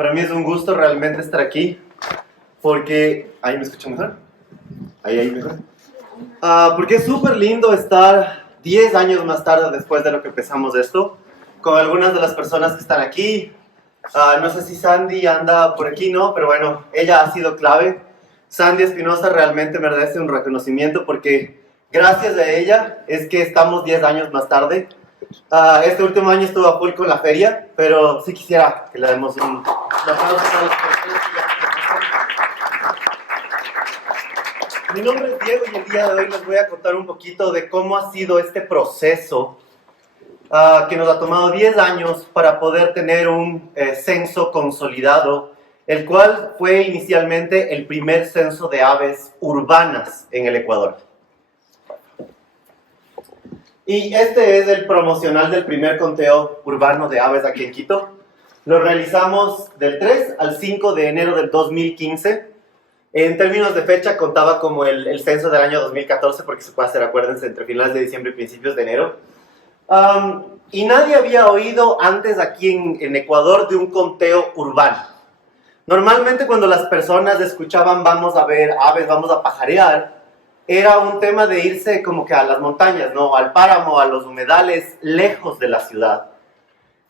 Para mí es un gusto realmente estar aquí, porque... ¿Ahí me escuchan mejor? Ahí mejor. Porque es súper lindo estar 10 años más tarde después de lo que empezamos esto, con algunas de las personas que están aquí. No sé si Sandy anda por aquí, ¿no? Pero bueno, ella ha sido clave. Sandy Espinosa realmente merece un reconocimiento porque gracias a ella es que estamos 10 años más tarde. Este último año estuvo a full con la feria, pero sí quisiera que le demos un aplauso a las personas que ya conocen. Mi nombre es Diego y el día de hoy les voy a contar un poquito de cómo ha sido este proceso que nos ha tomado 10 años para poder tener un censo consolidado, el cual fue inicialmente el primer censo de aves urbanas en el Ecuador. Y este es el promocional del primer conteo urbano de aves aquí en Quito. Lo realizamos del 3 al 5 de enero del 2015. En términos de fecha, contaba como el censo del año 2014, porque se puede hacer, acuérdense, entre finales de diciembre y principios de enero. Y nadie había oído antes aquí en Ecuador de un conteo urbano. Normalmente cuando las personas escuchaban vamos a ver aves, vamos a pajarear, era un tema de irse como que a las montañas, ¿no? Al páramo, a los humedales, lejos de la ciudad.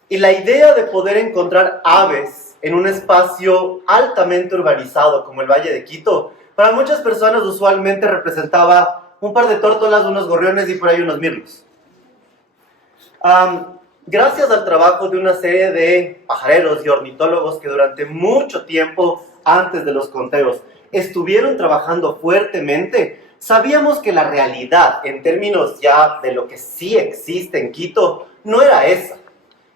Y la idea de poder encontrar aves en un espacio altamente urbanizado como el Valle de Quito, para muchas personas usualmente representaba un par de tórtolas, unos gorriones y por ahí unos mirlos. Gracias al trabajo de una serie de pajareros y ornitólogos que durante mucho tiempo antes de los conteos estuvieron trabajando fuertemente, sabíamos que la realidad, en términos ya de lo que sí existe en Quito, no era esa.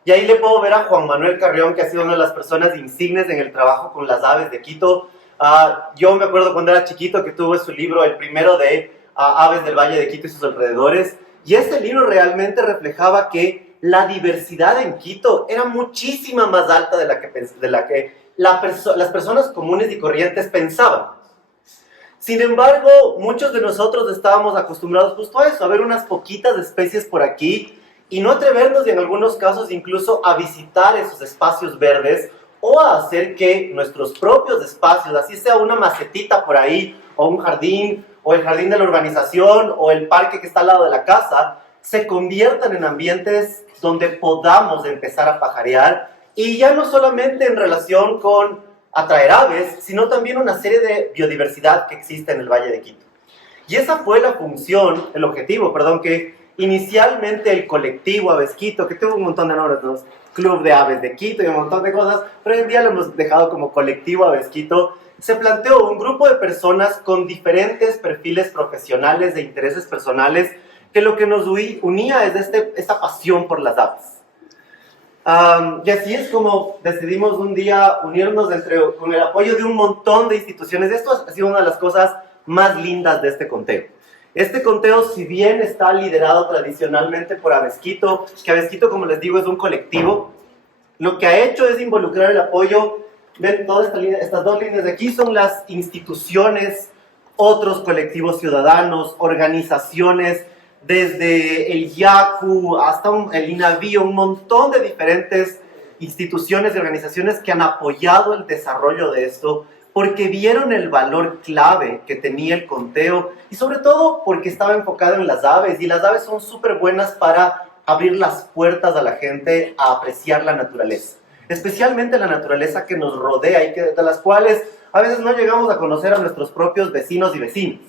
Y ahí le puedo ver a Juan Manuel Carrión, que ha sido una de las personas insignes en el trabajo con las aves de Quito. Yo me acuerdo cuando era chiquito que tuve su libro, el primero de Aves del Valle de Quito y sus alrededores, y este libro realmente reflejaba que la diversidad en Quito era muchísima más alta de la que las personas comunes y corrientes pensaban. Sin embargo, muchos de nosotros estábamos acostumbrados justo a eso, a ver unas poquitas especies por aquí y no atrevernos, y en algunos casos incluso a visitar esos espacios verdes o a hacer que nuestros propios espacios, así sea una macetita por ahí o un jardín o el jardín de la urbanización o el parque que está al lado de la casa, se conviertan en ambientes donde podamos empezar a pajarear, y ya no solamente en relación con atraer aves, sino también una serie de biodiversidad que existe en el Valle de Quito. Y esa fue la función, el objetivo, que inicialmente el colectivo Aves Quito, que tuvo un montón de nombres, ¿no? Club de Aves de Quito y un montón de cosas, pero hoy en día lo hemos dejado como colectivo Aves Quito. Se planteó un grupo de personas con diferentes perfiles profesionales e intereses personales, que lo que nos unía es esta pasión por las aves. Y así es como decidimos un día unirnos con el apoyo de un montón de instituciones. Esto ha sido una de las cosas más lindas de este conteo. Este conteo, si bien está liderado tradicionalmente por Aves Quito, que Aves Quito, como les digo, es un colectivo, lo que ha hecho es involucrar el apoyo. Ven, todas estas dos líneas de aquí son las instituciones, otros colectivos ciudadanos, organizaciones, desde el YACU hasta el INAVI, un montón de diferentes instituciones y organizaciones que han apoyado el desarrollo de esto, porque vieron el valor clave que tenía el conteo y sobre todo porque estaba enfocado en las aves, y las aves son súper buenas para abrir las puertas a la gente a apreciar la naturaleza, especialmente la naturaleza que nos rodea y de las cuales a veces no llegamos a conocer a nuestros propios vecinos y vecinas.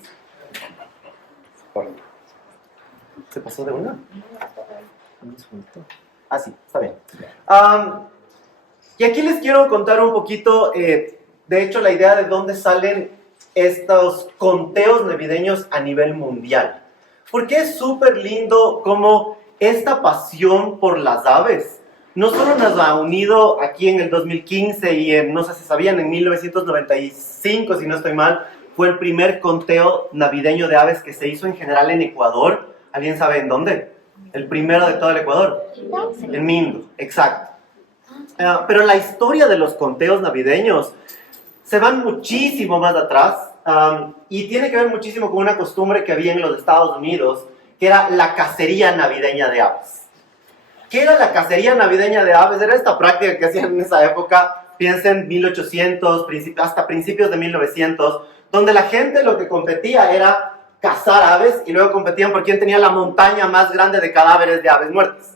¿Se pasó de una? Ah, sí, está bien. Y aquí les quiero contar un poquito, de hecho, la idea de dónde salen estos conteos navideños a nivel mundial. Porque es súper lindo cómo esta pasión por las aves no solo nos ha unido aquí en el 2015 y no sé si sabían, en 1995, si no estoy mal, fue el primer conteo navideño de aves que se hizo en general en Ecuador. ¿Alguien sabe en dónde? El primero de todo el Ecuador. En Mindo, exacto. Pero la historia de los conteos navideños se van muchísimo más atrás, y tiene que ver muchísimo con una costumbre que había en los Estados Unidos, que era la cacería navideña de aves. ¿Qué era la cacería navideña de aves? Era esta práctica que hacían en esa época. piensen 1800, hasta principios de 1900, donde la gente lo que competía era cazar aves y luego competían por quién tenía la montaña más grande de cadáveres de aves muertas.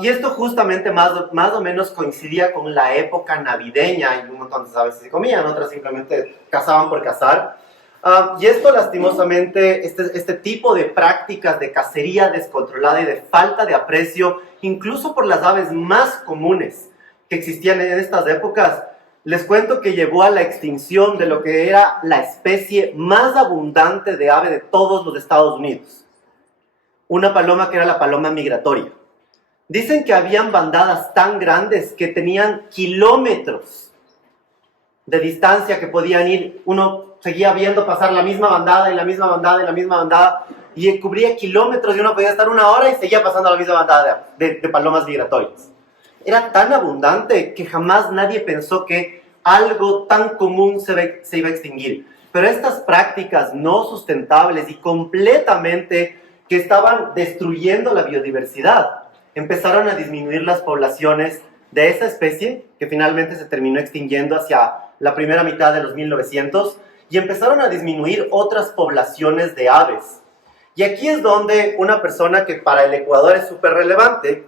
Y esto justamente más o menos coincidía con la época navideña, y un montón de aves se comían, otras simplemente cazaban por cazar. Y esto lastimosamente, este tipo de prácticas de cacería descontrolada y de falta de aprecio, incluso por las aves más comunes que existían en estas épocas, les cuento que llevó a la extinción de lo que era la especie más abundante de ave de todos los Estados Unidos. Una paloma que era la paloma migratoria. Dicen que habían bandadas tan grandes que tenían kilómetros de distancia que podían ir. Uno seguía viendo pasar la misma bandada y la misma bandada y la misma bandada, y cubría kilómetros y uno podía estar una hora y seguía pasando la misma bandada de palomas migratorias. Era tan abundante que jamás nadie pensó que algo tan común se iba a extinguir. Pero estas prácticas no sustentables y completamente que estaban destruyendo la biodiversidad, empezaron a disminuir las poblaciones de esa especie, que finalmente se terminó extinguiendo hacia la primera mitad de los 1900, y empezaron a disminuir otras poblaciones de aves. Y aquí es donde una persona que para el Ecuador es súper relevante,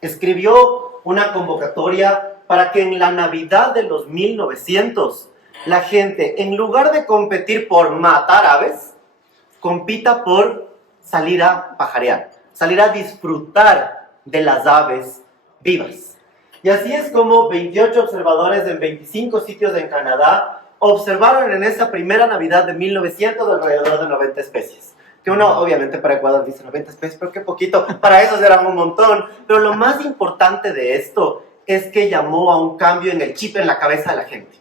escribió una convocatoria para que en la Navidad de los 1900, la gente, en lugar de competir por matar aves, compita por salir a pajarear, salir a disfrutar de las aves vivas. Y así es como 28 observadores en 25 sitios en Canadá observaron en esa primera Navidad de 1900 alrededor de 90 especies. Que uno, obviamente, para Ecuador dice 90 especies, pero qué poquito, para esos eran un montón. Pero lo más importante de esto es que llamó a un cambio en el chip en la cabeza de la gente.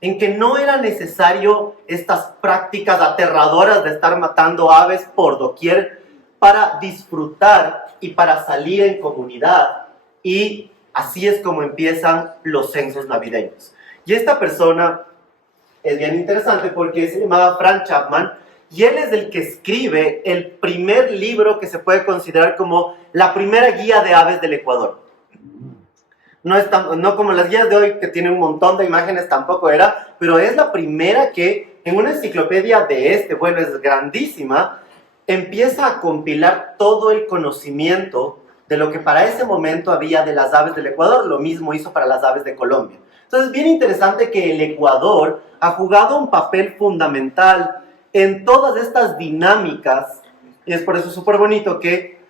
En que no era necesario estas prácticas aterradoras de estar matando aves por doquier para disfrutar y para salir en comunidad. Y así es como empiezan los censos navideños. Y esta persona es bien interesante porque se llamaba Frank Chapman, y él es el que escribe el primer libro que se puede considerar como la primera guía de aves del Ecuador. No como las guías de hoy, que tienen un montón de imágenes, tampoco era, pero es la primera que en una enciclopedia de bueno, es grandísima, empieza a compilar todo el conocimiento de lo que para ese momento había de las aves del Ecuador. Lo mismo hizo para las aves de Colombia. Entonces es bien interesante que el Ecuador ha jugado un papel fundamental en todas estas dinámicas, y es por eso súper bonito que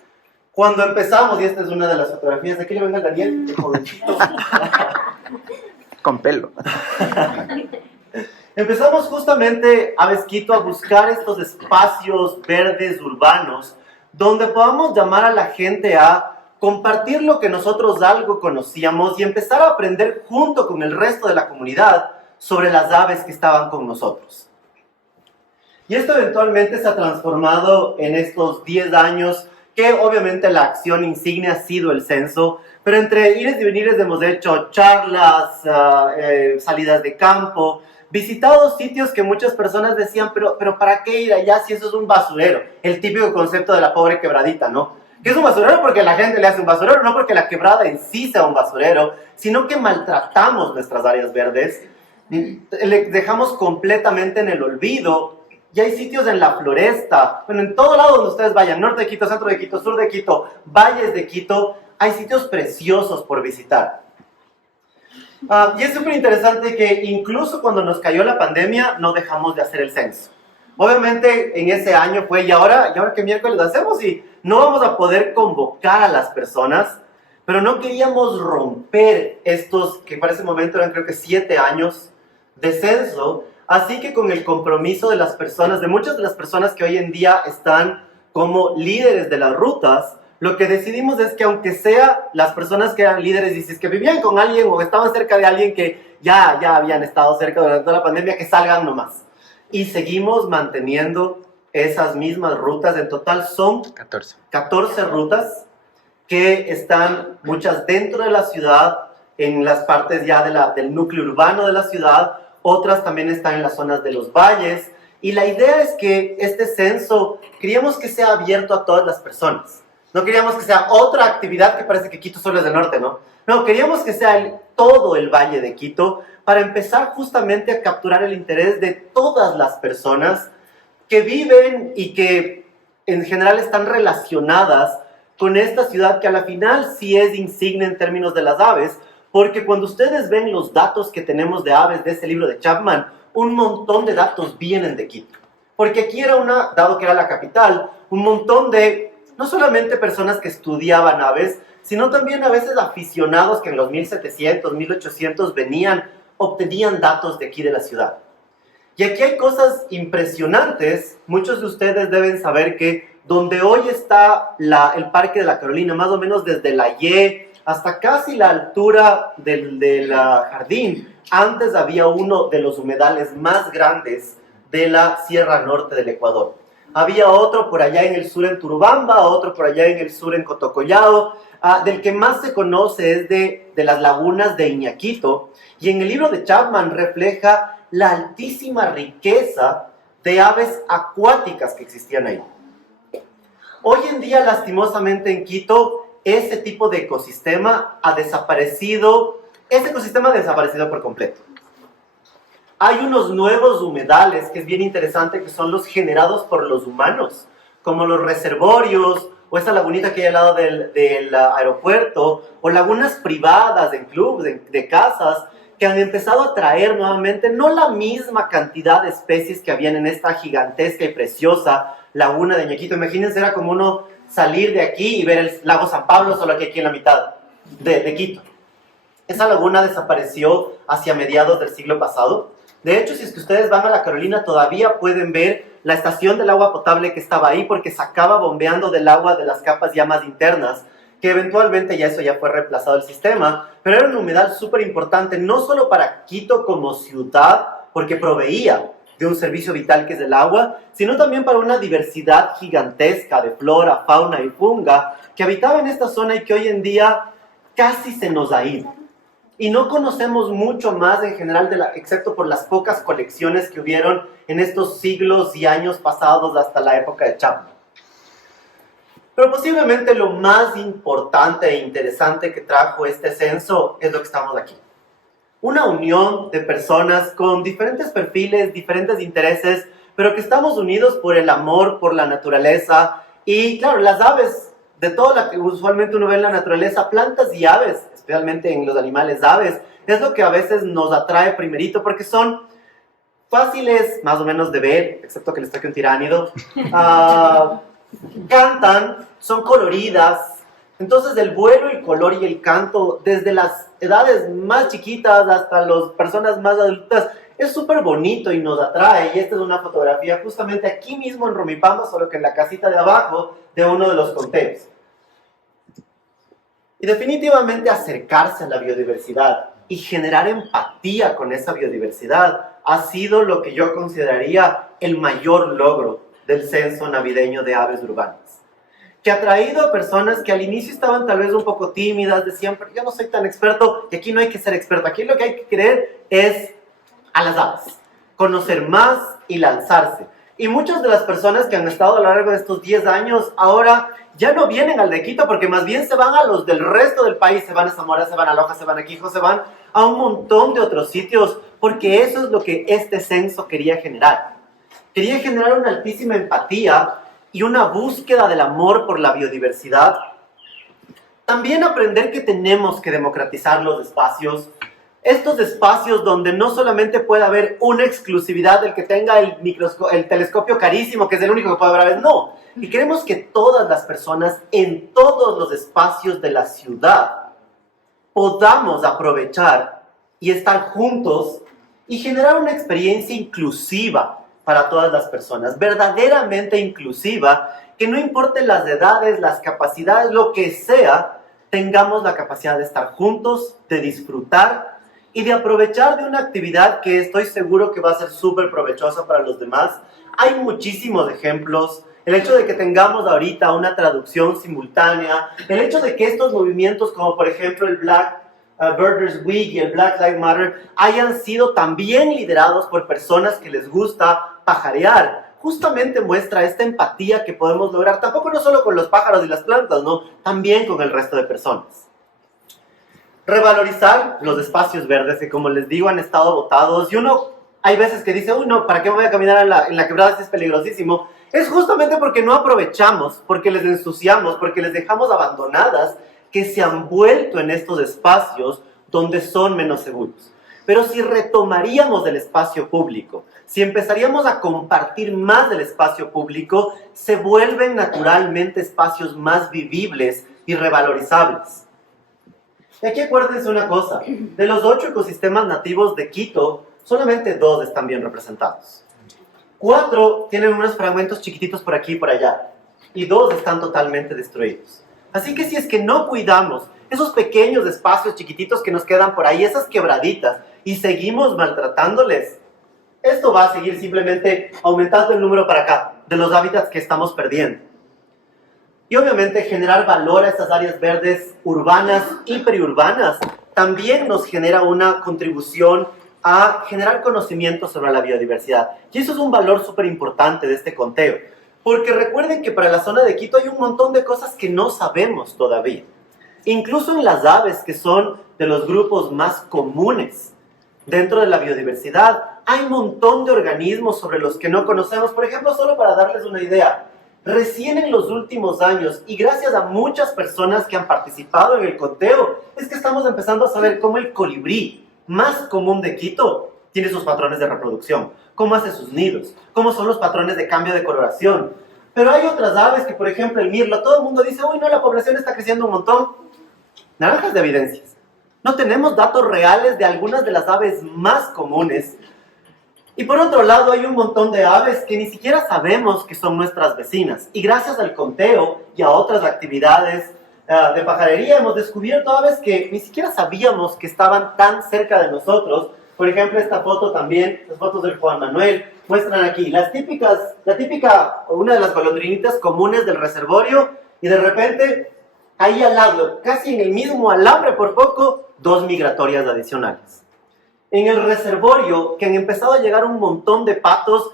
cuando empezamos, y esta es una de las fotografías, aquí le venga Daniel, el jovencito. Con pelo. Empezamos justamente, Aves Quito, a buscar estos espacios verdes urbanos donde podamos llamar a la gente a compartir lo que nosotros algo conocíamos y empezar a aprender junto con el resto de la comunidad sobre las aves que estaban con nosotros. Y esto eventualmente se ha transformado en estos 10 años, que obviamente la acción insignia ha sido el censo, pero entre ires y venires hemos hecho charlas, salidas de campo, visitado sitios que muchas personas decían, pero ¿para qué ir allá si eso es un basurero? El típico concepto de la pobre quebradita, ¿no? Que es un basurero porque la gente le hace un basurero, no porque la quebrada en sí sea un basurero, sino que maltratamos nuestras áreas verdes, le dejamos completamente en el olvido. Y hay sitios en la floresta, bueno, en todo lado donde ustedes vayan, norte de Quito, centro de Quito, sur de Quito, valles de Quito, hay sitios preciosos por visitar. Y es súper interesante que incluso cuando nos cayó la pandemia, no dejamos de hacer el censo. Obviamente en ese año fue, ¿y ahora qué miércoles hacemos? Y no vamos a poder convocar a las personas, pero no queríamos romper estos, que para ese momento eran creo que 7 años de censo. Así que con el compromiso de las personas, de muchas de las personas que hoy en día están como líderes de las rutas, lo que decidimos es que aunque sea las personas que eran líderes y si es que vivían con alguien o estaban cerca de alguien que ya habían estado cerca durante la pandemia, que salgan nomás. Y seguimos manteniendo esas mismas rutas. En total son 14 rutas que están muchas dentro de la ciudad, en las partes ya del núcleo urbano de la ciudad. Otras también están en las zonas de los valles. Y la idea es que este censo, queríamos que sea abierto a todas las personas. No queríamos que sea otra actividad que parece que Quito solo es del norte, ¿no? No, queríamos que sea todo el Valle de Quito para empezar justamente a capturar el interés de todas las personas que viven y que en general están relacionadas con esta ciudad que a la final sí es insignia en términos de las aves, porque cuando ustedes ven los datos que tenemos de aves de ese libro de Chapman, un montón de datos vienen de Quito. Porque aquí era dado que era la capital, un montón de, no solamente personas que estudiaban aves, sino también a veces aficionados que en los 1700, 1800 venían, obtenían datos de aquí de la ciudad. Y aquí hay cosas impresionantes. Muchos de ustedes deben saber que donde hoy está el Parque de la Carolina, más o menos desde la Y hasta casi la altura del jardín, antes había uno de los humedales más grandes de la Sierra Norte del Ecuador. Había otro por allá en el sur en Turubamba, otro por allá en el sur en Cotocollao. Del que más se conoce es de las lagunas de Iñaquito. Y en el libro de Chapman refleja la altísima riqueza de aves acuáticas que existían ahí. Hoy en día, lastimosamente, en Quito, ese tipo de ecosistema ha desaparecido. Ese ecosistema ha desaparecido por completo. Hay unos nuevos humedales que es bien interesante, que son los generados por los humanos, como los reservorios, o esa lagunita que hay al lado del aeropuerto, o lagunas privadas en clubes, de casas, que han empezado a traer nuevamente no la misma cantidad de especies que habían en esta gigantesca y preciosa laguna de Iñaquito. Imagínense, era como uno salir de aquí y ver el lago San Pablo, solo que aquí en la mitad de Quito. Esa laguna desapareció hacia mediados del siglo pasado. De hecho, si es que ustedes van a la Carolina, todavía pueden ver la estación del agua potable que estaba ahí, porque sacaba bombeando del agua de las capas ya más internas, que eventualmente ya fue reemplazado el sistema, pero era un humedal súper importante, no solo para Quito como ciudad, porque proveía de un servicio vital que es el agua, sino también para una diversidad gigantesca de flora, fauna y funga que habitaba en esta zona y que hoy en día casi se nos ha ido. Y no conocemos mucho más en general, excepto por las pocas colecciones que hubieron en estos siglos y años pasados hasta la época de Chapman. Pero posiblemente lo más importante e interesante que trajo este censo es lo que estamos aquí. Una unión de personas con diferentes perfiles, diferentes intereses, pero que estamos unidos por el amor, por la naturaleza. Y claro, las aves, de todo lo que usualmente uno ve en la naturaleza, plantas y aves, especialmente en los animales aves, es lo que a veces nos atrae primerito, porque son fáciles más o menos de ver, excepto que les toque un tiránido. Cantan, son coloridas. Entonces el vuelo, el color y el canto, desde las edades más chiquitas hasta las personas más adultas, es súper bonito y nos atrae. Y esta es una fotografía justamente aquí mismo en Rumipamba, solo que en la casita de abajo de uno de los conteos. Y definitivamente acercarse a la biodiversidad y generar empatía con esa biodiversidad ha sido lo que yo consideraría el mayor logro del censo navideño de aves urbanas, que ha traído a personas que al inicio estaban tal vez un poco tímidas, decían, pero yo no soy tan experto, y aquí no hay que ser experto, aquí lo que hay que querer es a las aves, conocer más y lanzarse. Y muchas de las personas que han estado a lo largo de estos 10 años ahora ya no vienen al de Quito, porque más bien se van a los del resto del país, se van a Zamora, se van a Loja, se van a Quijo, se van a un montón de otros sitios, porque eso es lo que este censo quería generar. Quería generar una altísima empatía y una búsqueda del amor por la biodiversidad. También aprender que tenemos que democratizar los espacios. Estos espacios donde no solamente puede haber una exclusividad del que tenga el telescopio carísimo, que es el único que puede haber aves, no. Y queremos que todas las personas en todos los espacios de la ciudad podamos aprovechar y estar juntos y generar una experiencia inclusiva para todas las personas, verdaderamente inclusiva, que no importen las edades, las capacidades, lo que sea, tengamos la capacidad de estar juntos, de disfrutar y de aprovechar de una actividad que estoy seguro que va a ser súper provechosa para los demás. Hay muchísimos ejemplos. El hecho de que tengamos ahorita una traducción simultánea, el hecho de que estos movimientos, como por ejemplo el Black Birders Week y el Black Lives Matter, hayan sido también liderados por personas que les gusta pajarear, justamente muestra esta empatía que podemos lograr, tampoco no solo con los pájaros y las plantas, ¿no? También con el resto de personas. Revalorizar los espacios verdes que, como les digo, han estado botados, y uno, hay veces que dice, uy, no, ¿para qué voy a caminar en la quebrada si es peligrosísimo? Es justamente porque no aprovechamos, porque les ensuciamos, porque les dejamos abandonadas, que se han vuelto en estos espacios donde son menos seguros. Pero si retomaríamos el espacio público, si empezaríamos a compartir más del espacio público, se vuelven naturalmente espacios más vivibles y revalorizables. Y aquí acuérdense una cosa, de los 8 ecosistemas nativos de Quito, solamente 2 están bien representados. 4 tienen unos fragmentos chiquititos por aquí y por allá, y 2 están totalmente destruidos. Así que si es que no cuidamos esos pequeños espacios chiquititos que nos quedan por ahí, esas quebraditas, y seguimos maltratándoles, esto va a seguir simplemente aumentando el número para acá, de los hábitats que estamos perdiendo. Y obviamente generar valor a estas áreas verdes urbanas y periurbanas también nos genera una contribución a generar conocimiento sobre la biodiversidad. Y eso es un valor súper importante de este conteo. Porque recuerden que para la zona de Quito hay un montón de cosas que no sabemos todavía. Incluso en las aves, que son de los grupos más comunes dentro de la biodiversidad, hay un montón de organismos sobre los que no conocemos. Por ejemplo, solo para darles una idea, recién en los últimos años, y gracias a muchas personas que han participado en el conteo, es que estamos empezando a saber cómo el colibrí más común de Quito tiene sus patrones de reproducción, cómo hace sus nidos, cómo son los patrones de cambio de coloración. Pero hay otras aves que, por ejemplo, el mirlo, todo el mundo dice, uy, no, la población está creciendo un montón. Naranjas de evidencias. No tenemos datos reales de algunas de las aves más comunes. Y por otro lado, hay un montón de aves que ni siquiera sabemos que son nuestras vecinas. Y gracias al conteo y a otras actividades de pajarería, hemos descubierto aves que ni siquiera sabíamos que estaban tan cerca de nosotros. Por ejemplo, esta foto también, las fotos del Juan Manuel, muestran aquí la típica, una de las golondrinitas comunes del reservorio, y de repente, ahí al lado, casi en el mismo alambre por poco, 2 migratorias adicionales. En el reservorio, que han empezado a llegar un montón de patos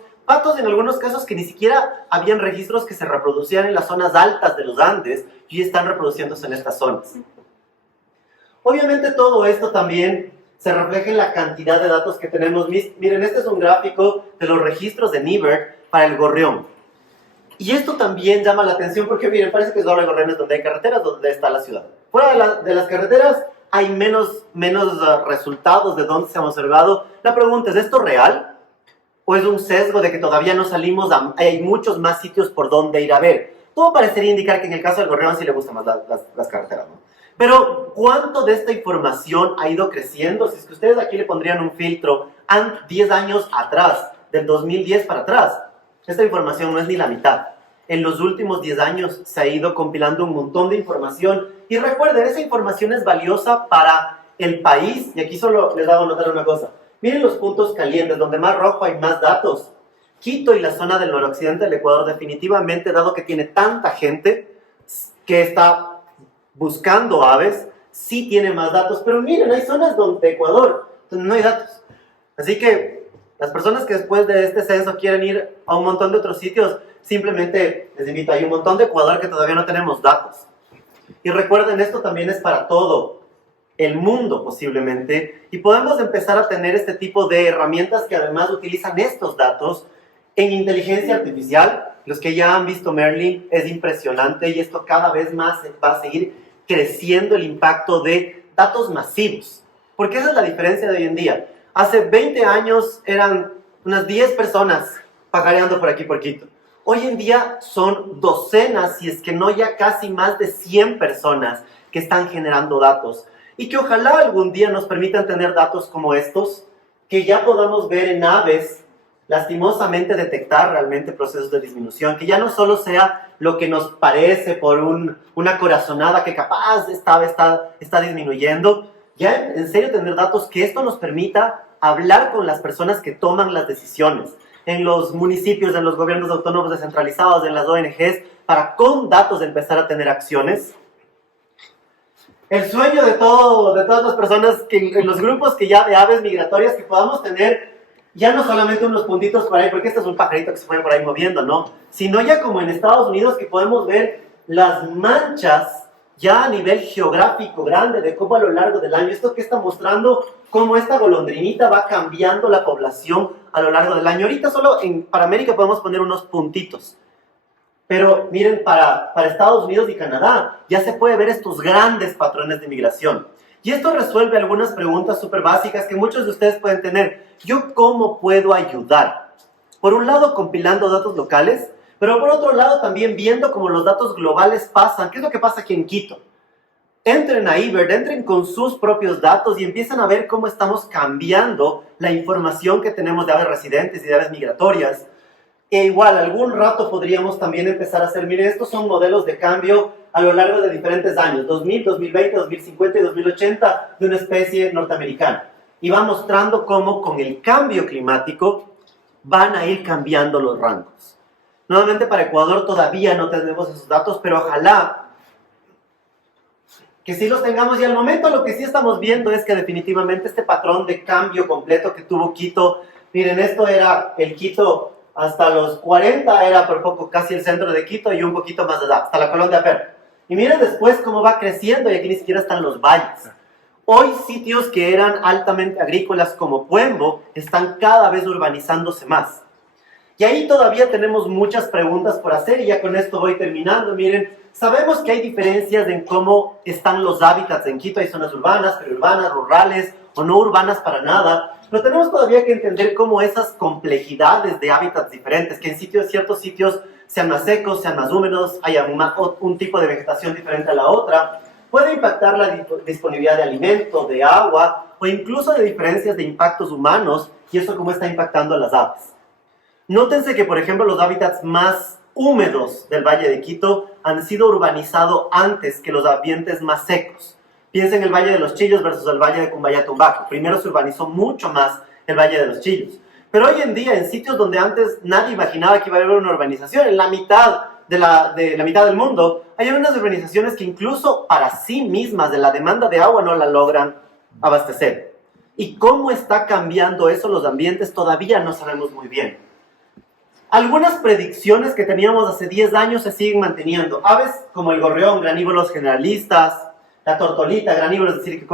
en algunos casos que ni siquiera habían registros que se reproducían en las zonas altas de los Andes, y están reproduciéndose en estas zonas. Obviamente todo esto también se refleja en la cantidad de datos que tenemos. Miren, este es un gráfico de los registros de NIBERT para el gorrión. Y esto también llama la atención porque, miren, parece que solo hay gorriones donde hay carreteras, donde está la ciudad. Fuera de las carreteras hay menos resultados de dónde se han observado. La pregunta es, ¿esto real? ¿O es un sesgo de que todavía no salimos hay muchos más sitios por donde ir a ver? Todo parecería indicar que en el caso del gorrión sí le gustan más las carreteras, ¿no? Pero, ¿cuánto de esta información ha ido creciendo? Si es que ustedes aquí le pondrían un filtro 10 años atrás, del 2010 para atrás, esta información no es ni la mitad. En los últimos 10 años se ha ido compilando un montón de información. Y recuerden, esa información es valiosa para el país. Y aquí solo les hago notar una cosa. Miren los puntos calientes, donde más rojo hay más datos. Quito y la zona del noroccidente del Ecuador, definitivamente, dado que tiene tanta gente que está buscando aves, sí tiene más datos. Pero miren, hay zonas donde Ecuador donde no hay datos. Así que las personas que después de este censo quieren ir a un montón de otros sitios, simplemente les invito, hay un montón de Ecuador que todavía no tenemos datos. Y recuerden, esto también es para todo el mundo posiblemente, y podemos empezar a tener este tipo de herramientas que además utilizan estos datos en inteligencia artificial. Los que ya han visto Merlin, es impresionante, y esto cada vez más va a seguir creciendo el impacto de datos masivos, porque esa es la diferencia de hoy en día. Hace 20 años eran unas 10 personas pajareando por aquí por Quito. Hoy en día son docenas, si es que no ya casi más de 100 personas que están generando datos, y que ojalá algún día nos permitan tener datos como estos, que ya podamos ver en aves, lastimosamente detectar realmente procesos de disminución, que ya no solo sea lo que nos parece por una corazonada que capaz esta ave está disminuyendo, ya en serio tener datos que esto nos permita hablar con las personas que toman las decisiones, en los municipios, en los gobiernos autónomos descentralizados, en las ONGs, para con datos empezar a tener acciones. El sueño de todas las personas, que en los grupos que ya de aves migratorias, que podamos tener ya no solamente unos puntitos por ahí, porque este es un pajarito que se fue por ahí moviendo, ¿no? Sino ya como en Estados Unidos que podemos ver las manchas ya a nivel geográfico grande de cómo a lo largo del año, esto que está mostrando cómo esta golondrinita va cambiando la población a lo largo del año. Ahorita solo para América podemos poner unos puntitos. Pero miren, para Estados Unidos y Canadá ya se puede ver estos grandes patrones de migración. Y esto resuelve algunas preguntas súper básicas que muchos de ustedes pueden tener. ¿Yo cómo puedo ayudar? Por un lado, compilando datos locales, pero por otro lado también viendo cómo los datos globales pasan. ¿Qué es lo que pasa aquí en Quito? Entren a eBird, entren con sus propios datos y empiezan a ver cómo estamos cambiando la información que tenemos de aves residentes y de aves migratorias. E igual, algún rato podríamos también empezar a hacer, miren, estos son modelos de cambio a lo largo de diferentes años, 2000, 2020, 2050 y 2080 de una especie norteamericana. Y va mostrando cómo con el cambio climático van a ir cambiando los rangos. Nuevamente para Ecuador todavía no tenemos esos datos, pero ojalá que sí los tengamos. Y al momento lo que sí estamos viendo es que definitivamente este patrón de cambio completo que tuvo Quito, miren, esto era el Quito hasta los 40, era por poco casi el centro de Quito y un poquito más de edad, hasta la Colón de Aper. Y miren después cómo va creciendo y aquí ni siquiera están los valles. Hoy sitios que eran altamente agrícolas como Puembo están cada vez urbanizándose más. Y ahí todavía tenemos muchas preguntas por hacer y ya con esto voy terminando. Miren, sabemos que hay diferencias en cómo están los hábitats en Quito. Hay zonas urbanas, periurbanas, rurales o no urbanas para nada. Pero tenemos todavía que entender cómo esas complejidades de hábitats diferentes, que en ciertos sitios sean más secos, sean más húmedos, haya un tipo de vegetación diferente a la otra, puede impactar la disponibilidad de alimento, de agua o incluso de diferencias de impactos humanos y eso cómo está impactando a las aves. Nótense que, por ejemplo, los hábitats más húmedos del Valle de Quito han sido urbanizados antes que los ambientes más secos. Piensen en el Valle de los Chillos versus el Valle de Cumbayá-Tumbaco. Primero se urbanizó mucho más el Valle de los Chillos. Pero hoy en día, en sitios donde antes nadie imaginaba que iba a haber una urbanización, en la mitad de la mitad del mundo, hay unas urbanizaciones que incluso para sí mismas de la demanda de agua no la logran abastecer. ¿Y cómo está cambiando eso los ambientes? Todavía no sabemos muy bien. Algunas predicciones que teníamos hace 10 años se siguen manteniendo. Aves como el gorrión, granívoros generalistas, la tortolita, granívoros, es decir, que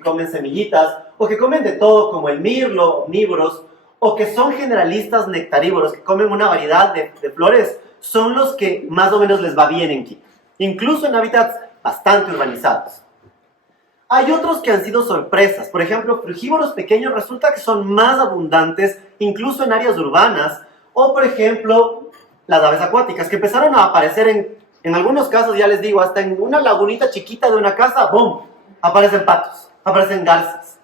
comen semillitas, o que comen de todo, como el mirlo, omnívoros, o que son generalistas nectarívoros, que comen una variedad de flores, son los que más o menos les va bien en Quito, incluso en hábitats bastante urbanizados. Hay otros que han sido sorpresas. Por ejemplo, frugívoros pequeños resulta que son más abundantes, incluso en áreas urbanas, o por ejemplo, las aves acuáticas, que empezaron a aparecer en algunos casos, ya les digo, hasta en una lagunita chiquita de una casa, ¡boom!, aparecen patos, aparecen garzas.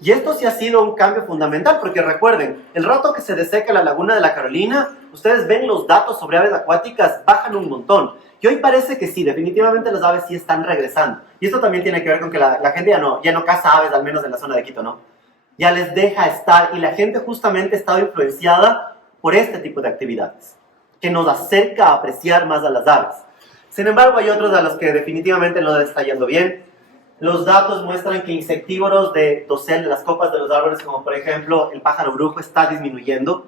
Y esto sí ha sido un cambio fundamental, porque recuerden, el rato que se deseca la laguna de la Carolina, ustedes ven los datos sobre aves acuáticas, bajan un montón. Y hoy parece que sí, definitivamente las aves sí están regresando. Y esto también tiene que ver con que la gente ya no caza aves, al menos en la zona de Quito, ¿no? Ya les deja estar, y la gente justamente ha estado influenciada por este tipo de actividades, que nos acerca a apreciar más a las aves. Sin embargo, hay otros a los que definitivamente no les está yendo bien. Los datos muestran que insectívoros de dosel, de las copas de los árboles, como por ejemplo el pájaro brujo, está disminuyendo.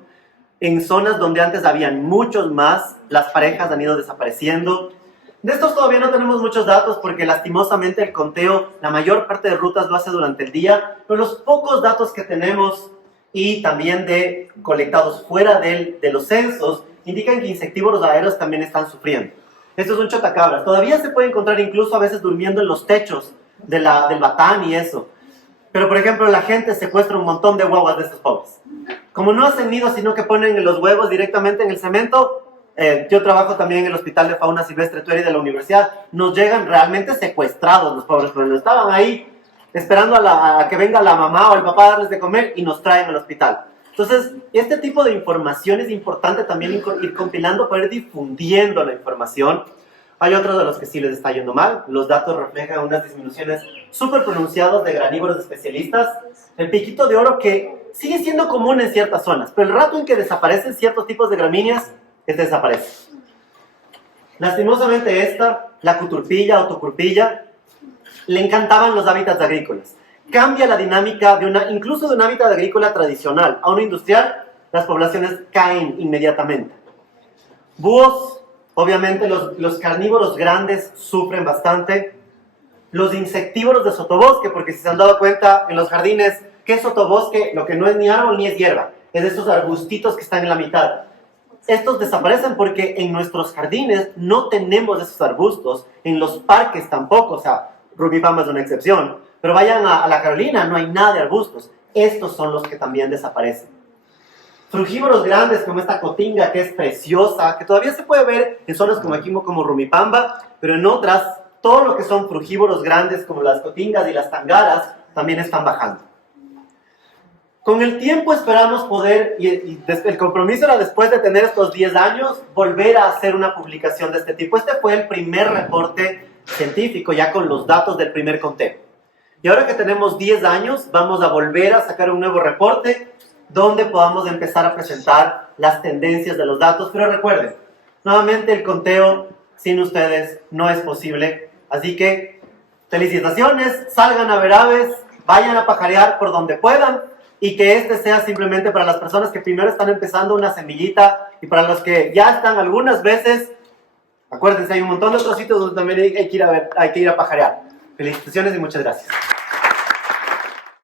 En zonas donde antes habían muchos más, las parejas han ido desapareciendo. De estos todavía no tenemos muchos datos porque lastimosamente el conteo, la mayor parte de rutas lo hace durante el día, pero los pocos datos que tenemos y también de colectados fuera de los censos indican que insectívoros aéreos también están sufriendo. Esto es un chotacabras. Todavía se puede encontrar incluso a veces durmiendo en los techos del batán y eso. Pero, por ejemplo, la gente secuestra un montón de guaguas de estos pobres. Como no hacen nidos, sino que ponen los huevos directamente en el cemento, yo trabajo también en el Hospital de Fauna Silvestre Tueri de la universidad, nos llegan realmente secuestrados los pobres, pero estaban ahí esperando a que venga la mamá o el papá a darles de comer y nos traen al hospital. Entonces, este tipo de información es importante también ir compilando para ir difundiendo la información. Hay otros de los que sí les está yendo mal. Los datos reflejan unas disminuciones súper pronunciadas de granívoros especialistas. El piquito de oro que sigue siendo común en ciertas zonas, pero el rato en que desaparecen ciertos tipos de gramíneas, desaparece. Lastimosamente la cuturpilla o tocurpilla, le encantaban los hábitats agrícolas. cambia la dinámica incluso de un hábitat agrícola tradicional a uno industrial, las poblaciones caen inmediatamente. Búhos, obviamente los carnívoros grandes sufren bastante. Los insectívoros de sotobosque, porque si se han dado cuenta en los jardines, ¿qué es sotobosque? Lo que no es ni árbol ni es hierba, es de esos arbustitos que están en la mitad. Estos desaparecen porque en nuestros jardines no tenemos esos arbustos, en los parques tampoco, o sea, Rumipamba es una excepción, pero vayan a la Carolina, no hay nada de arbustos. Estos son los que también desaparecen. Frugívoros grandes como esta cotinga que es preciosa, que todavía se puede ver en zonas como aquí como Rumipamba, pero en otras, todo lo que son frugívoros grandes como las cotingas y las tangaras también están bajando. Con el tiempo esperamos poder, y el compromiso era después de tener estos 10 años, volver a hacer una publicación de este tipo. Este fue el primer reporte científico ya con los datos del primer conteo. Y ahora que tenemos 10 años, vamos a volver a sacar un nuevo reporte donde podamos empezar a presentar las tendencias de los datos. Pero recuerden, nuevamente el conteo sin ustedes no es posible. Así que felicitaciones, salgan a ver aves, vayan a pajarear por donde puedan y que este sea simplemente para las personas que primero están empezando una semillita y para los que ya están algunas veces, acuérdense, hay un montón de otros sitios donde también hay que ir a pajarear. Felicitaciones y muchas gracias.